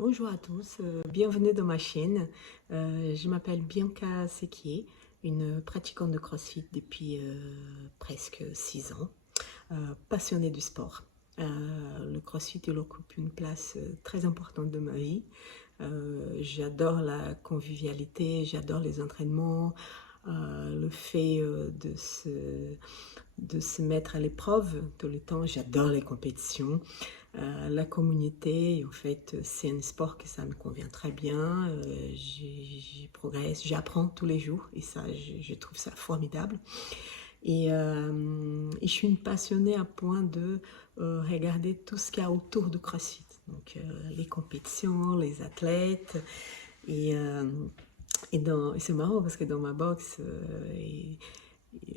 Bonjour à tous, bienvenue dans ma chaîne. Je m'appelle Bianca Sekier, une pratiquante de CrossFit depuis presque 6 ans, passionnée du sport. Le CrossFit il occupe une place très importante de ma vie. J'adore la convivialité, j'adore les entraînements, le fait de se mettre à l'épreuve tout le temps. J'adore les compétitions. La communauté, en fait, c'est un sport que ça me convient très bien. J'y progresse, j'apprends tous les jours et ça, je trouve ça formidable. Et je suis une passionnée à point de regarder tout ce qu'il y a autour de CrossFit. Donc, les compétitions, les athlètes. Et, euh, et c'est marrant parce que dans ma box,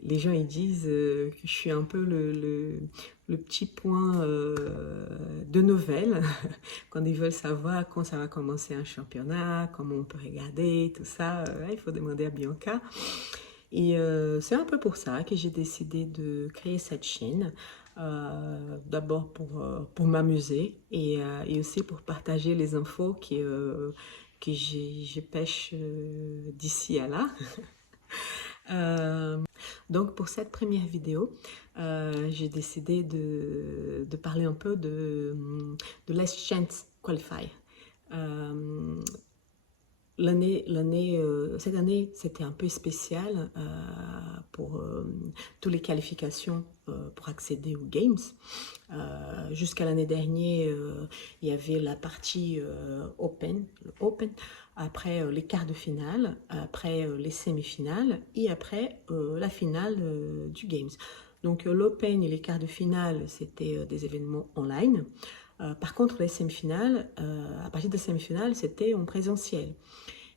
les gens ils disent que je suis un peu le petit point de nouvelles quand ils veulent savoir quand ça va commencer un championnat, comment on peut regarder, tout ça. Il faut demander à Bianca. Et c'est un peu pour ça que j'ai décidé de créer cette chaîne. D'abord pour m'amuser et aussi pour partager les infos que je pêche d'ici à là. Euh, donc pour cette première vidéo, j'ai décidé de parler un peu de Last Chance Qualify. Euh, cette année, c'était un peu spécial pour toutes les qualifications pour accéder aux Games. Jusqu'à l'année dernière, il y avait la partie Open, après les quarts de finale, après les semi-finales et après la finale du Games. Donc l'Open et les quarts de finale, c'était des événements online. Par contre, les semi-finales, à partir des semi-finales, c'était en présentiel.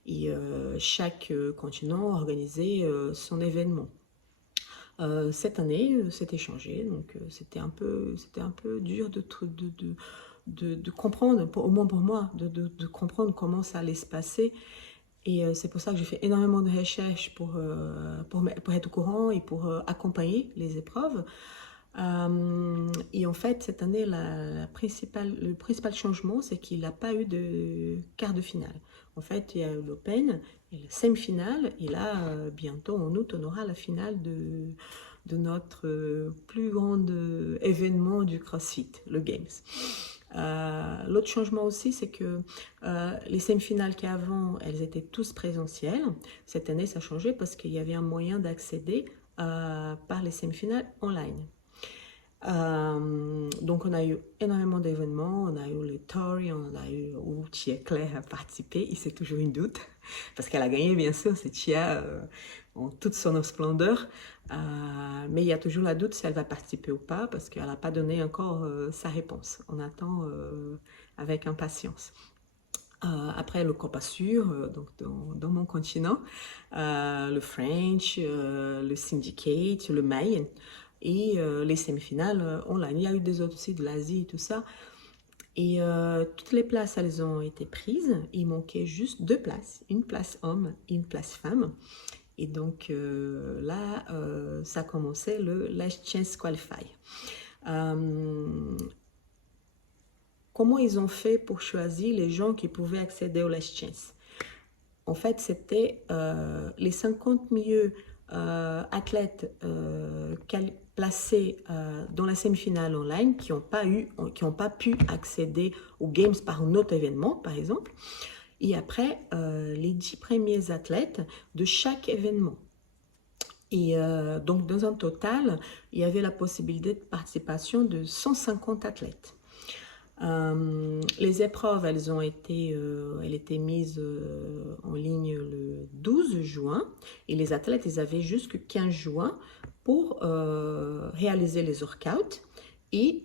Et chaque continent organisait son événement. Cette année, c'était changé, donc c'était un peu dur de comprendre, au moins pour moi, de comprendre comment ça allait se passer. Et c'est pour ça que j'ai fait énormément de recherches pour être au courant et pour accompagner les épreuves. Et en fait, cette année, le principal changement, c'est qu'il n'a pas eu de quart de finale. En fait, il y a eu l'Open et la semi-finale. Et là, bientôt, en août, on aura la finale de notre plus grand événement du CrossFit, le Games. L'autre changement aussi, c'est que les semi-finales qu'avant, elles étaient tous présentielles. Cette année, ça a changé parce qu'il y avait un moyen d'accéder par les semi-finales online. Donc, on a eu énormément d'événements. On a eu le Tory, on a eu où Tia Claire a participé. Et c'est toujours une doute, parce qu'elle a gagné, bien sûr, c'est Tia en toute son splendeur. Mais il y a toujours la doute si elle va participer ou pas, parce qu'elle n'a pas donné encore sa réponse. On attend avec impatience. Après le Copa Sur, donc dans mon continent, le French, le Syndicate, le Mayen et les semi-finales online. Il y a eu des autres aussi de l'Asie et tout ça. Et toutes les places, elles ont été prises. Il manquait juste 2 places, une place homme et une place femme. Et donc là, ça commençait le Last Chance Qualify. Comment ils ont fait pour choisir les gens qui pouvaient accéder au Last Chance? En fait, c'était les 50 milieux athlètes placés dans la semi-finale online qui n'ont pas pu accéder aux Games par un autre événement, par exemple. Et après, les 10 premiers athlètes de chaque événement. Et donc, dans un total, il y avait la possibilité de participation de 150 athlètes. Les épreuves, elles étaient mises en ligne le 12 juin et les athlètes, ils avaient jusqu'au 15 juin pour réaliser les workouts et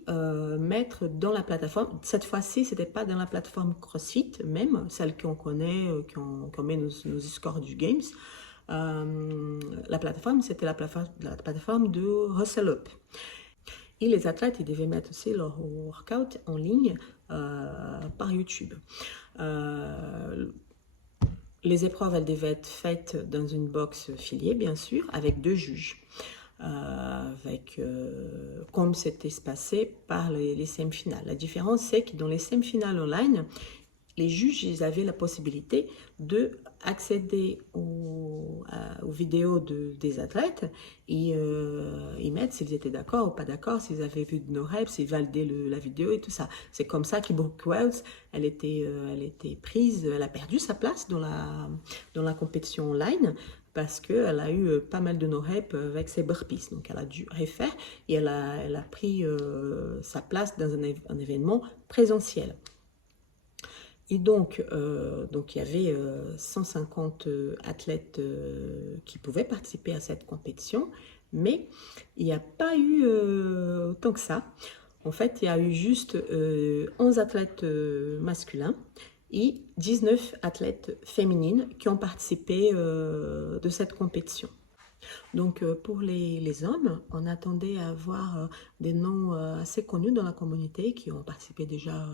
mettre dans la plateforme. Cette fois-ci, ce n'était pas dans la plateforme CrossFit, même celle qu'on connaît, qu'on met nos scores du Games. La plateforme, c'était la plateforme de Hustle Up. Et les athlètes, ils devaient mettre aussi leur workout en ligne par YouTube. Les épreuves, elles devaient être faites dans une box filiée, bien sûr, avec 2 juges. Comme c'était passé par les semi-finales. La différence, c'est que dans les semi-finales online, les juges, ils avaient la possibilité d'accéder aux vidéos des athlètes et ils mettent s'ils étaient d'accord ou pas d'accord, s'ils avaient vu de nos reps, s'ils validaient la vidéo et tout ça. C'est comme ça qu'Brooke Wells, elle était prise, elle a perdu sa place dans la compétition online parce qu'elle a eu pas mal de no reps avec ses burpees. Donc elle a dû refaire et elle a pris sa place dans un événement présentiel. Et donc il y avait 150 athlètes qui pouvaient participer à cette compétition, mais il n'y a pas eu autant que ça. En fait, il y a eu juste 11 athlètes masculins et 19 athlètes féminines qui ont participé de cette compétition. Donc pour les hommes, on attendait à avoir des noms assez connus dans la communauté qui ont participé déjà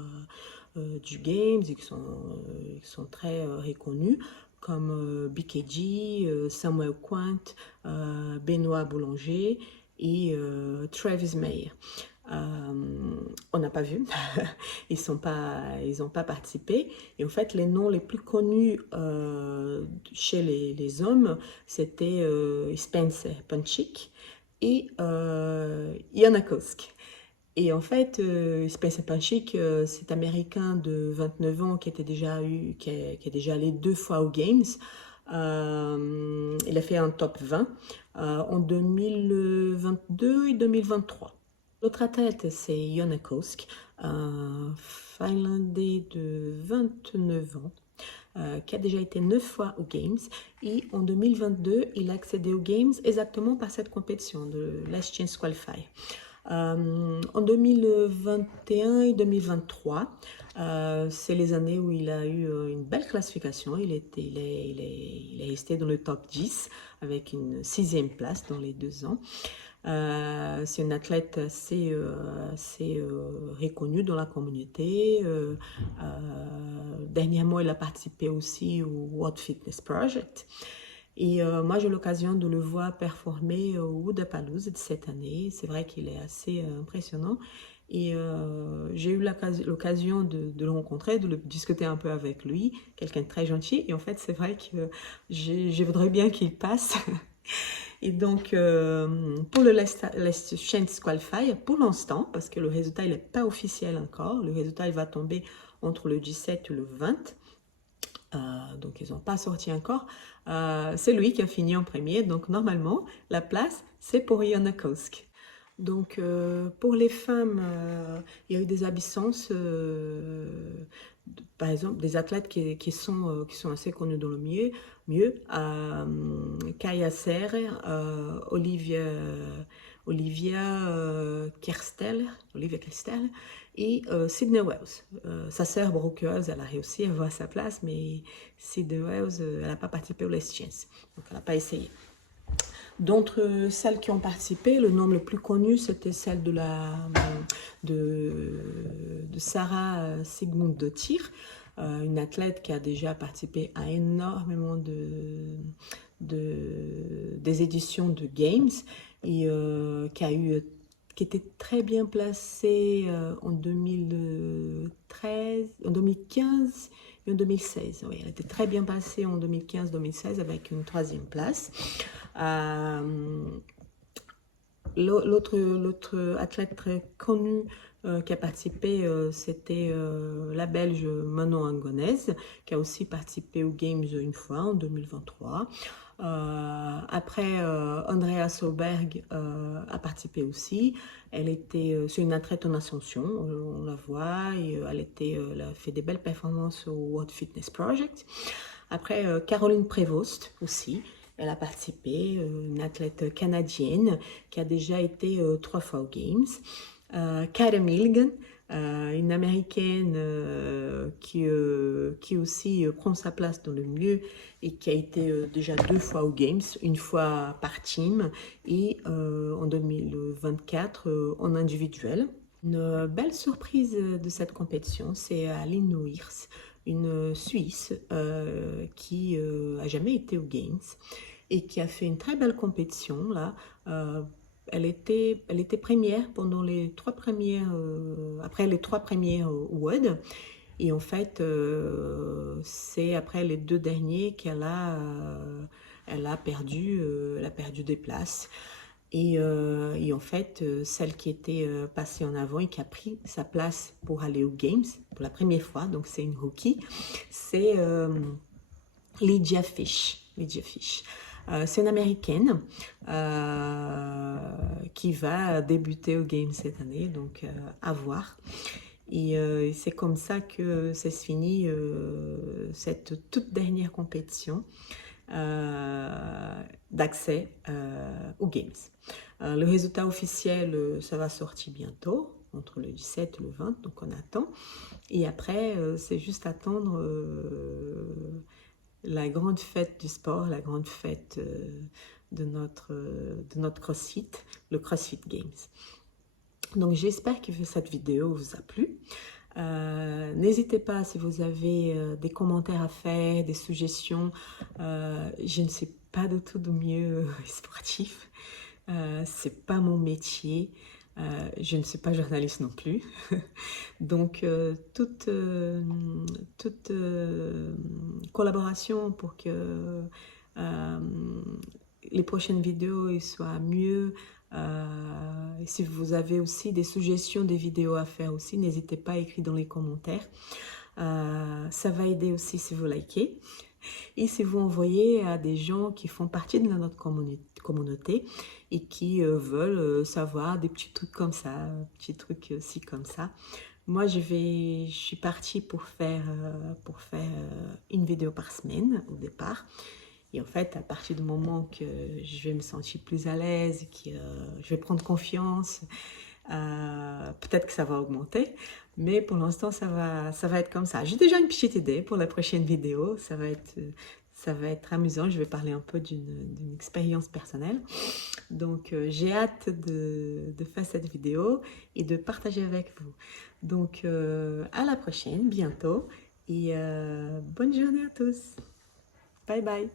du Games et qui sont très reconnus comme BKG, Samuel Quant, Benoît Boulanger et Travis Mayer. On n'a pas vu, ils n'ont pas participé. Et en fait, les noms les plus connus chez les hommes, c'était Spencer Punchik et Ionakosk. Et en fait, Spencer Punchik, c'est américain de 29 ans qui est déjà allé 2 fois aux Games. Il a fait un top 20 en 2022 et 2023. L'autre athlète, c'est Ionakosk, un Finlandais de 29 ans, qui a déjà été 9 fois aux Games. Et en 2022, il a accédé aux Games exactement par cette compétition de Last Chance Qualify. En 2021 et 2023, c'est les années où il a eu une belle classification. Il est resté dans le top 10 avec une 6e place dans les 2 ans. C'est une athlète assez reconnue dans la communauté. Dernièrement, il a participé aussi au World Fitness Project. Et moi, j'ai eu l'occasion de le voir performer au Wodapalooza de cette année. C'est vrai qu'il est assez impressionnant. Et j'ai eu l'occasion de le rencontrer, de le discuter un peu avec lui. Quelqu'un de très gentil. Et en fait, c'est vrai que je voudrais bien qu'il passe. Et donc, pour le Last Chance Qualify, pour l'instant, parce que le résultat n'est pas officiel encore, le résultat il va tomber entre le 17 et le 20. Donc, ils n'ont pas sorti encore. C'est lui qui a fini en premier. Donc, normalement, la place, c'est pour Ionakosk. Donc, pour les femmes, il y a eu des absences, par exemple, des athlètes qui sont assez connus dans le mieux Kaya Serre, Olivia Kerstel et Sydney Wells. Sa sœur Brooke Wells, elle a réussi à avoir sa place, mais Sydney Wells, elle n'a pas participé au Last Chance, donc elle n'a pas essayé. D'entre celles qui ont participé, le nom le plus connu, c'était celle de Sarah Sigmundsdottir, une athlète qui a déjà participé à énormément des éditions de Games et qui était très bien placée en 2013, en 2015 et en 2016. Oui, elle était très bien passée en 2015-2016 avec une 3e place. L'autre athlète très connu qui a participé, c'était la Belge Manon Angonèse, qui a aussi participé aux Games une fois en 2023. Après, Andrea Solberg a participé aussi. C'est une athlète en ascension, on la voit, et elle a fait des belles performances au World Fitness Project. Après, Caroline Prévost aussi. Elle a participé, une athlète canadienne qui a déjà été 3 fois aux Games. Kara Milligan, une américaine qui aussi prend sa place dans le milieu et qui a été déjà 2 fois aux Games, une fois par team et en 2024 en individuel. Une belle surprise de cette compétition, c'est Aline Nohirs, une Suisse qui a jamais été aux Games et qui a fait une très belle compétition là. Elle était première pendant les 3 premières, après les 3 premières WOD. Et en fait, c'est après les 2 derniers elle a perdu des places. Et en fait, celle qui était passée en avant et qui a pris sa place pour aller aux Games pour la première fois, donc c'est une rookie, c'est Lydia Fish. Lydia Fish. C'est une américaine qui va débuter aux Games cette année, donc à voir. Et c'est comme ça que ça se finit cette toute dernière compétition d'accès aux Games. Le résultat officiel, ça va sortir bientôt, entre le 17 et le 20, donc on attend. Et après, c'est juste attendre la grande fête du sport, la grande fête de notre CrossFit, le CrossFit Games. Donc j'espère que cette vidéo vous a plu. N'hésitez pas si vous avez des commentaires à faire, des suggestions. Je ne sais pas du tout de mieux sportif. C'est pas mon métier. Je ne suis pas journaliste non plus. Donc toute collaboration pour que les prochaines vidéos soient mieux. Si vous avez aussi des suggestions des vidéos à faire aussi, n'hésitez pas à écrire dans les commentaires. Ça va aider aussi si vous likez. Et si vous envoyez à des gens qui font partie de notre communauté et qui veulent savoir des petits trucs comme ça, petits trucs ci comme ça. Moi, je suis partie pour faire une vidéo par semaine au départ. Et en fait, à partir du moment que je vais me sentir plus à l'aise, que je vais prendre confiance, peut-être que ça va augmenter. Mais pour l'instant, ça va être comme ça. J'ai déjà une petite idée pour la prochaine vidéo. Ça va être amusant. Je vais parler un peu d'une expérience personnelle. Donc, j'ai hâte de faire cette vidéo et de partager avec vous. Donc, à la prochaine, bientôt. Et bonne journée à tous. Bye bye.